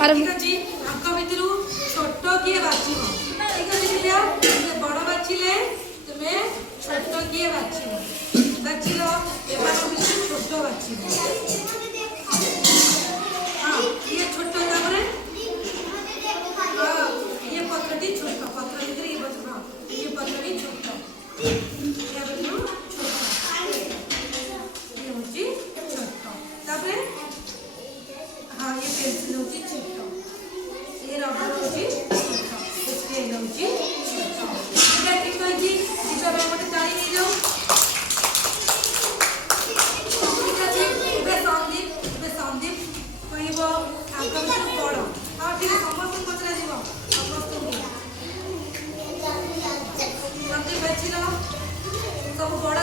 अरे ठीक अच्छे आपको भितर छोट किए बाछिब ठीक अच्छे झिया बड़ बाछिले तुम्हें छोट किए बाछिब बाछिल एमान भितर छोट बाछिब हाँ ये छोट तापर ये पत्रटी छोट पत्र भितर ये पत्र हाँ ये पत्रटी छोट या भितर छोट ये होची छोट तापर हाँ ये पेंसिल होची छोट ये रबर होची छोट स्केल होची छोट एटा ठीक कहछि दिशा में मोटे ताली नहीं जाऊ ठीक अछि बे संदीप कहबो आंका में बड़ हां ठीक समस्त पचरा दिबो समस्त संदीप बचिलो सब बड़